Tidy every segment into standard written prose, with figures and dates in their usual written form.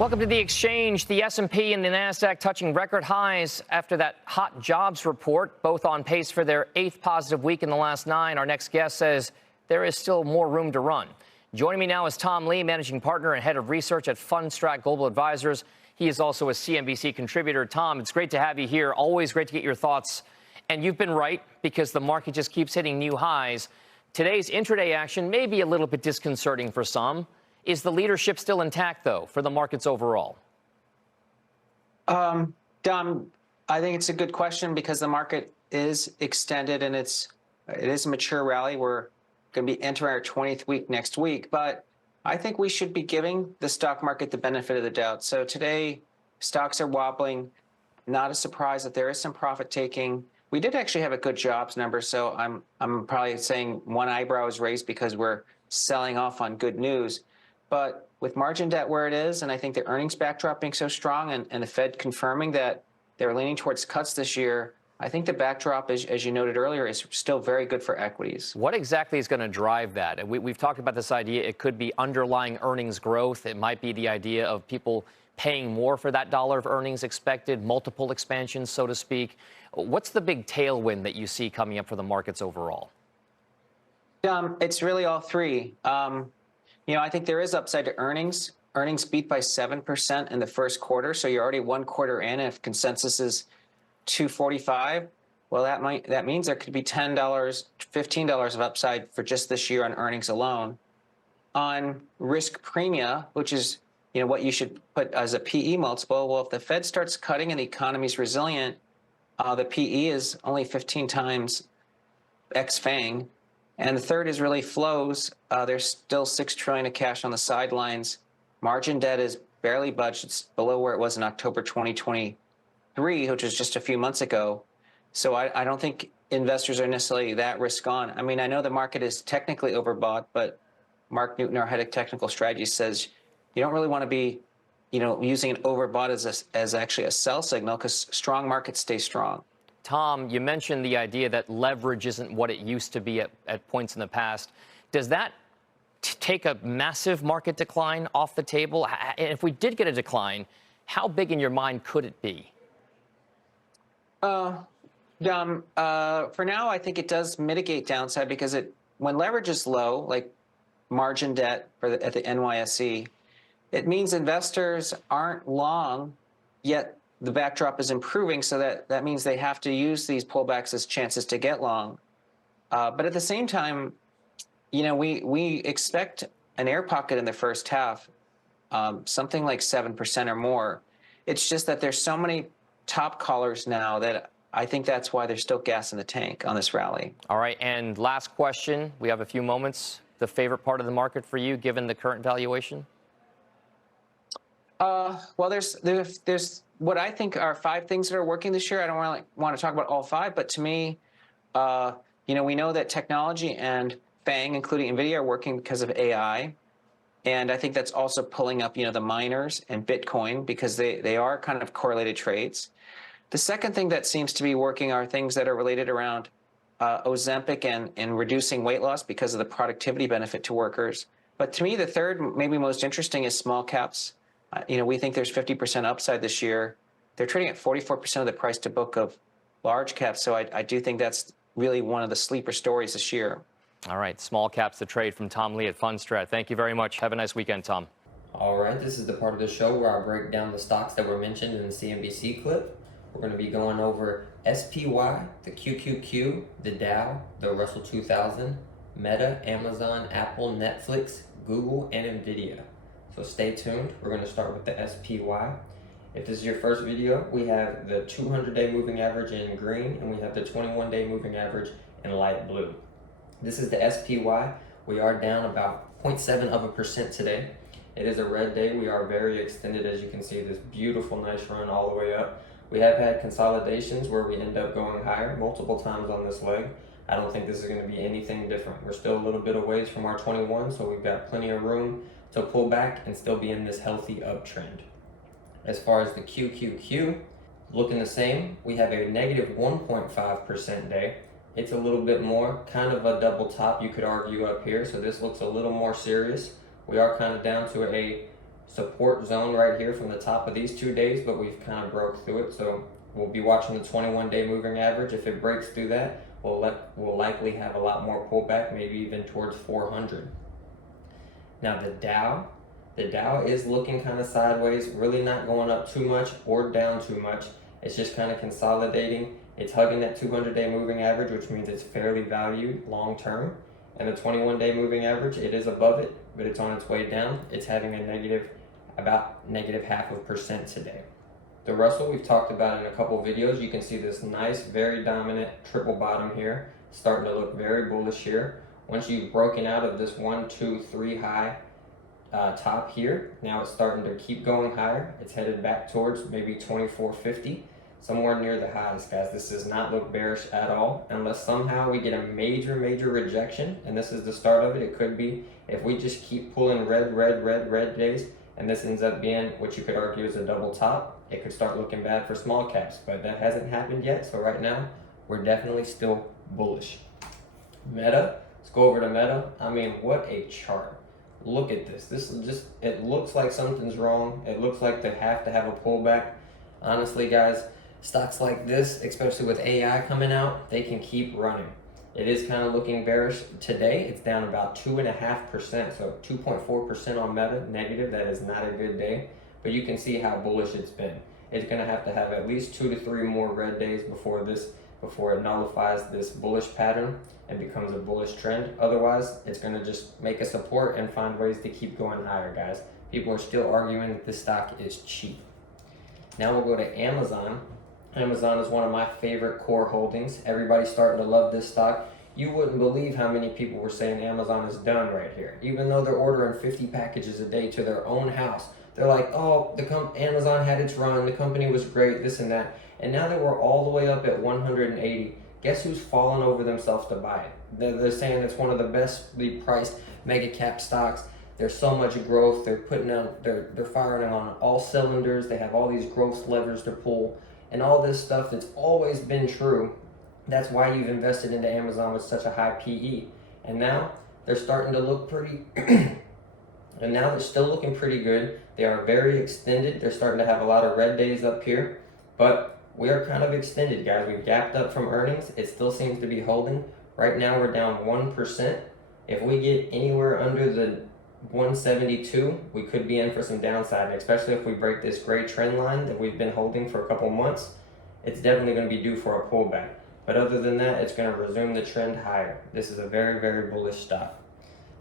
Welcome to the exchange. The S&P and the NASDAQ touching record highs after that hot jobs report, both on pace for their 8th positive week in the last 9. Our next guest says there is still more room to run. Joining me now is Tom Lee, managing partner and head of research at Fundstrat Global Advisors. He is also a CNBC contributor. Tom, it's great to have you here. Always great to get your thoughts. And you've been right, because the market just keeps hitting new highs. Today's intraday action may be a little bit disconcerting for some. Is the leadership still intact, though, for the markets overall? Dom, I think it's a good question because the market is extended and it is a mature rally. We're going to be entering our 20th week next week, but I think we should be giving the stock market the benefit of the doubt. So today, stocks are wobbling. Not a surprise that there is some profit taking. We did actually have a good jobs number, so I'm probably saying one eyebrow is raised because we're selling off on good news. But with margin debt where it is, and I think the earnings backdrop being so strong and the Fed confirming that they're leaning towards cuts this year, I think the backdrop, as you noted earlier, is still very good for equities. What exactly is going to drive that? And we've talked about this idea. It could be underlying earnings growth. It might be the idea of people paying more for that dollar of earnings expected, multiple expansions, so to speak. What's the big tailwind that you see coming up for the markets overall? It's really all three. I think there is upside to earnings. Earnings beat by 7% in the first quarter, so you're already one quarter in. If consensus is 245, well, that means there could be $10, $15 of upside for just this year on earnings alone. On risk premia, which is what you should put as a PE multiple, well, if the Fed starts cutting and the economy's resilient, the PE is only 15 times ex-FANG. And the third is really flows. There's still $6 trillion of cash on the sidelines. Margin debt is barely budged. It's below where it was in October 2023, which was just a few months ago. So I don't think investors are necessarily that risk on. I mean, I know the market is technically overbought, but Mark Newton, our head of technical strategy, says you don't really want to be, using an overbought as actually a sell signal, because strong markets stay strong. Tom, you mentioned the idea that leverage isn't what it used to be at points in the past. Does that take a massive market decline off the table? And if we did get a decline, how big in your mind could it be? For now, I think it does mitigate downside because when leverage is low, like margin debt at the NYSE, it means investors aren't long, yet the backdrop is improving, so that means they have to use these pullbacks as chances to get long. But at the same time, we expect an air pocket in the first half, something like 7% or more. It's just that there's so many top callers now that I think that's why there's still gas in the tank on this rally. All right, and last question. We have a few moments. The favorite part of the market for you, given the current valuation? Well, there's what I think are 5 things that are working this year. I don't really want to talk about all 5, but to me, we know that technology and FANG, including Nvidia, are working because of AI. And I think that's also pulling up, the miners and Bitcoin, because they are kind of correlated trades. The second thing that seems to be working are things that are related around Ozempic and reducing weight loss because of the productivity benefit to workers. But to me, the third, maybe most interesting, is small caps. We think there's 50% upside this year. They're trading at 44% of the price to book of large caps. So I do think that's really one of the sleeper stories this year. All right. Small caps to trade from Tom Lee at Fundstrat. Thank you very much. Have a nice weekend, Tom. All right. This is the part of the show where I break down the stocks that were mentioned in the CNBC clip. We're going to be going over SPY, the QQQ, the Dow, the Russell 2000, Meta, Amazon, Apple, Netflix, Google, and Nvidia. So stay tuned. We're going to start with the SPY. If this is your first video, we have the 200-day moving average in green, and we have the 21-day moving average in light blue. This is the SPY. We are down about 0.7% today. It is a red day. We are very extended, as you can see, this beautiful, nice run all the way up. We have had consolidations where we end up going higher multiple times on this leg. I don't think this is going to be anything different. We're still a little bit away from our 21, so we've got plenty of room to pull back and still be in this healthy uptrend. As far as the QQQ, looking the same, we have a negative 1.5% day. It's a little bit more, kind of a double top, you could argue, up here, so this looks a little more serious. We are kind of down to a support zone right here from the top of these 2 days, but we've kind of broke through it. So we'll be watching the 21-day moving average. If it breaks through that, we'll likely have a lot more pullback, maybe even towards 400. Now the Dow is looking kind of sideways, really not going up too much or down too much. It's just kind of consolidating. It's hugging that 200-day moving average, which means it's fairly valued long term. And the 21-day moving average, it is above it, but it's on its way down. It's having a about negative 0.5% today. The Russell we've talked about in a couple videos. You can see this nice, very dominant triple bottom here, starting to look very bullish here. Once you've broken out of this 1, 2, 3 high top here, now it's starting to keep going higher. It's headed back towards maybe 24.50, somewhere near the highs, guys. This does not look bearish at all, unless somehow we get a major rejection, and this is the start of it. It could be if we just keep pulling red days, and this ends up being what you could argue is a double top. It could start looking bad for small caps, but that hasn't happened yet. So right now, we're definitely still bullish. Meta, let's go over to Meta. I mean, what a chart. Look at this. This is just, it looks like something's wrong. It looks like they have to have a pullback. Honestly, guys, stocks like this, especially with AI coming out, they can keep running. It is kind of looking bearish today. It's down about 2.5%, so 2.4% on Meta, negative. That is not a good day. But you can see how bullish it's been. It's going to have at least 2 to 3 more red days before it nullifies this bullish pattern and becomes a bullish trend. Otherwise, it's going to just make a support and find ways to keep going higher, guys. People are still arguing that this stock is cheap. Now we'll go to Amazon. Amazon is one of my favorite core holdings. Everybody's starting to love this stock. You wouldn't believe how many people were saying Amazon is done right here. Even though they're ordering 50 packages a day to their own house. They're like, oh, Amazon had its run, the company was great, this and that. And now that we're all the way up at 180, guess who's fallen over themselves to buy it? They're saying it's one of the bestly priced mega cap stocks. There's so much growth. They're they're firing on all cylinders. They have all these growth levers to pull and all this stuff that's always been true. That's why you've invested into Amazon with such a high PE. And now they're starting to look pretty and now they're still looking pretty good. They are very extended. They're starting to have a lot of red days up here, but we are kind of extended, guys. We've gapped up from earnings. It still seems to be holding. Right now we're down 1%. If we get anywhere under the 172, we could be in for some downside, especially if we break this gray trend line that we've been holding for a couple months. It's definitely going to be due for a pullback. But other than that, it's going to resume the trend higher. This is a very bullish stock.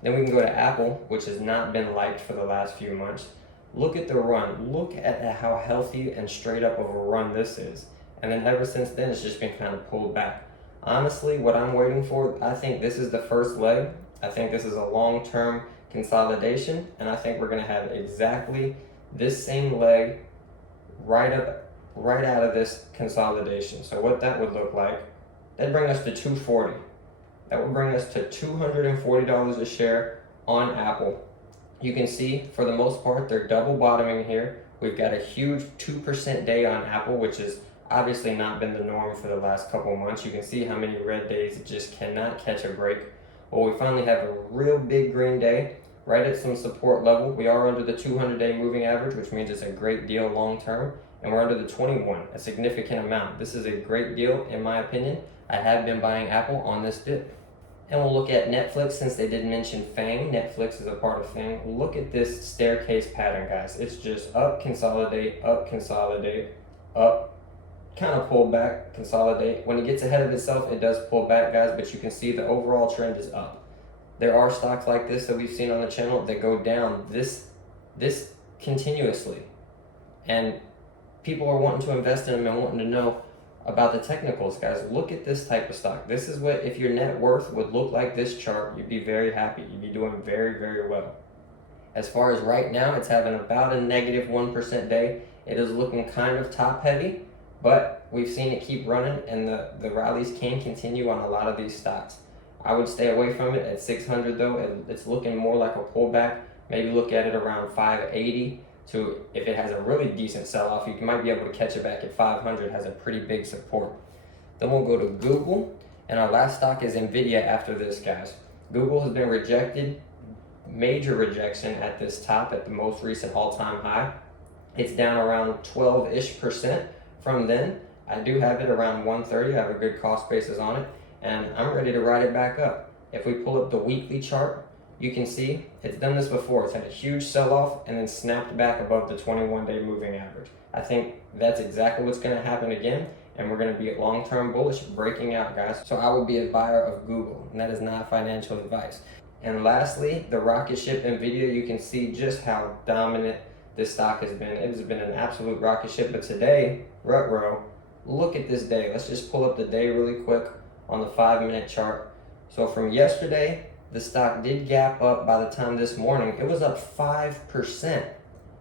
Then we can go to Apple, which has not been liked for the last few months. Look at the run. Look at how healthy and straight up of a run this is. And then ever since then, it's just been kind of pulled back. Honestly, what I'm waiting for, I think this is the first leg. I think this is a long-term consolidation, and I think we're going to have exactly this same leg right out of this consolidation. So what that would look like, that'd bring us to 240. That would bring us to $240 a share on Apple. You can see, for the most part, they're double bottoming here. We've got a huge 2% day on Apple, which has obviously not been the norm for the last couple months. You can see how many red days it just cannot catch a break. Well, we finally have a real big green day right at some support level. We are under the 200-day moving average, which means it's a great deal long term. And we're under the 21, a significant amount. This is a great deal, in my opinion. I have been buying Apple on this dip. And we'll look at Netflix, since they did mention FANG. Netflix is a part of FANG. Look at this staircase pattern, guys. It's just up, consolidate, up, kind of pull back, consolidate. When it gets ahead of itself, it does pull back, guys, but you can see the overall trend is up. There are stocks like this that we've seen on the channel that go down this continuously. And people are wanting to invest in them and wanting to know about the technicals, guys. Look at this type of stock. This is what, if your net worth would look like this chart, you'd be very happy. You'd be doing very well. As far as right now, it's having about a negative 1% day. It is looking kind of top heavy, but we've seen it keep running, and the rallies can continue on a lot of these stocks. I would stay away from it at 600 though. It's looking more like a pullback. Maybe look at it around 580. So if it has a really decent sell-off, you might be able to catch it back at 500, has a pretty big support. Then we'll go to Google, and our last stock is Nvidia after this, guys. Google has been rejected major rejection at this top at the most recent all-time high. It's down around 12-ish% from then. I do have it around 130. I have a good cost basis on it, and I'm ready to ride it back up. If we pull up the weekly chart, you can see it's done this before. It's had a huge sell-off and then snapped back above the 21-day moving average. I think that's exactly what's going to happen again, and we're going to be long-term bullish, breaking out, guys. So I would be a buyer of Google, and that is not financial advice. And lastly, the rocket ship Nvidia, you can see just how dominant this stock has been. It has been an absolute rocket ship, but today, rut-row, look at this day. Let's just pull up the day really quick on the 5-minute chart. So from yesterday, the stock did gap up. By the time this morning, it was up 5%.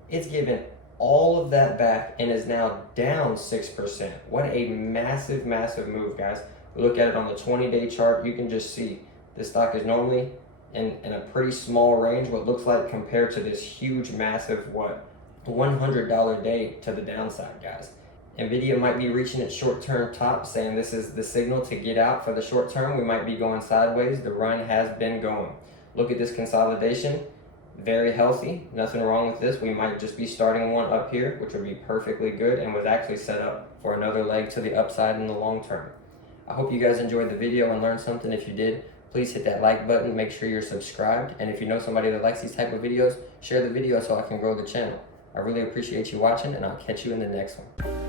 It's given all of that back and is now down 6%. What a massive, massive move, guys. Look at it on the 20-day chart. You can just see this stock is normally in a pretty small range, what looks like, compared to this huge, massive, $100 day to the downside, guys. Nvidia might be reaching its short-term top, saying this is the signal to get out for the short term. We might be going sideways. The run has been going. Look at this consolidation. Very healthy. Nothing wrong with this. We might just be starting one up here, which would be perfectly good and was actually set up for another leg to the upside in the long term. I hope you guys enjoyed the video and learned something. If you did, please hit that like button. Make sure you're subscribed. And if you know somebody that likes these type of videos, share the video so I can grow the channel. I really appreciate you watching, and I'll catch you in the next one.